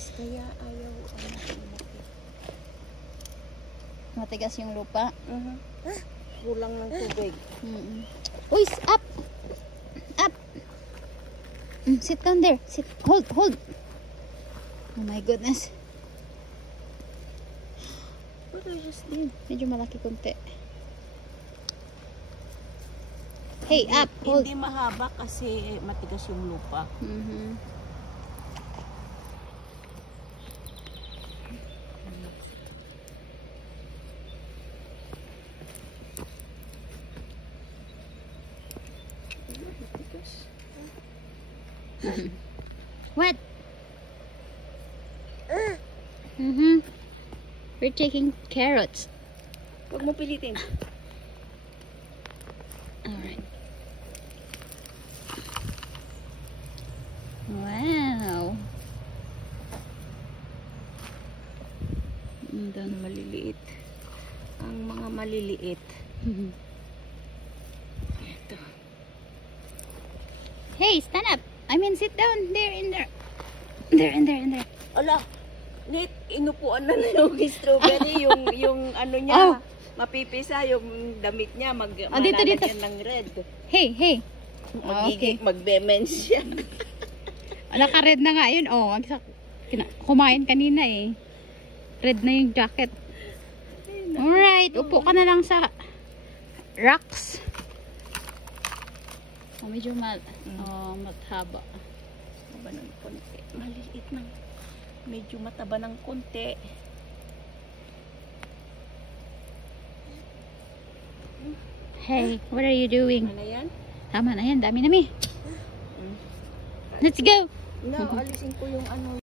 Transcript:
manipis kaya ayaw Matigas yung lupa. kulang ng tubig. Uy, up! Up! Sit down there. Sit. Hold. Oh my goodness. What I just did? Medyo malaki konti. Hey, up! Hold. Hindi mahaba kasi matigas yung lupa. What? We're taking carrots. Huwag mo pilitin. Alright. Wow. Ang maliliit. Ang mga maliliit. Ito. Hey, stand up. I mean, sit down there in there. There. Ala, Nate, inupuan na yung strawberry, yung ano niya, mapipisa, yung damit niya, dito. ng red. Hey. Magbemen siya. Naka-red na nga yun. Oh, kumain kanina eh. Red na yung jacket. Alright, upo ka na lang sa rocks. Medyo mathaba. Mataba ng konti. Maliliit na. Medyo mataba ng konti. Hey, what are you doing? Ano yan? Tama na yan, dami na mi. Let's go! No, alisin ko yung ano.